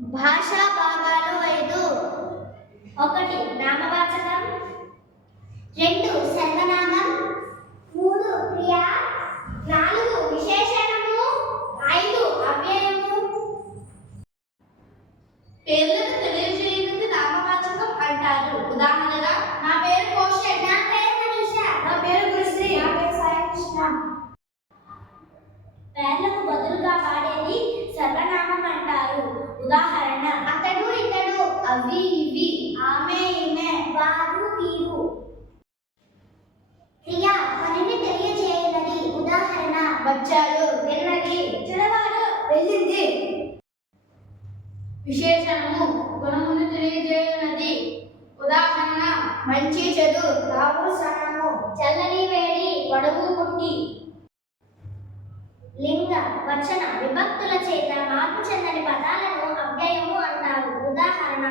భాషా భాగాలు 5. 1 నామవాచకం, 2 సర్వనామం, 3 క్రియ, 4 విశేషణము, 5 అవ్యయము. పేర్లను తెలియజేయనిది నామవాచకం అంటారు. ఉదాహరణగా నా పేరు కోశల్, నా పేరు మనీష, నా పేరు గురుశ్రీ, నా పేరు సాయికృష్ణ. పేర్లకు బదులుగా వాడేది సర్వనామం అంటారు. ఉదాహరణ అతడు, ఇతడు, అవి, ఇవి, ఆమె, ఈమె, వారు, వీరు. క్రియ పనిని తెలియజేయనది. ఉదాహరణ వచ్చారు, వెళ్ళినది, చిన్నవారు, వెళ్ళింది. విశేషణము గుణమును తెలియజేయనది. ఉదాహరణ మంచి, చెడు, లావు, సన్నము, చల్లని, వేడి, పొడవు, పొట్టి. లింగ వచన విభక్తుల చేత మార్పు చెందని పదాలను అవ్యయము అంటారు. ఉదాహరణ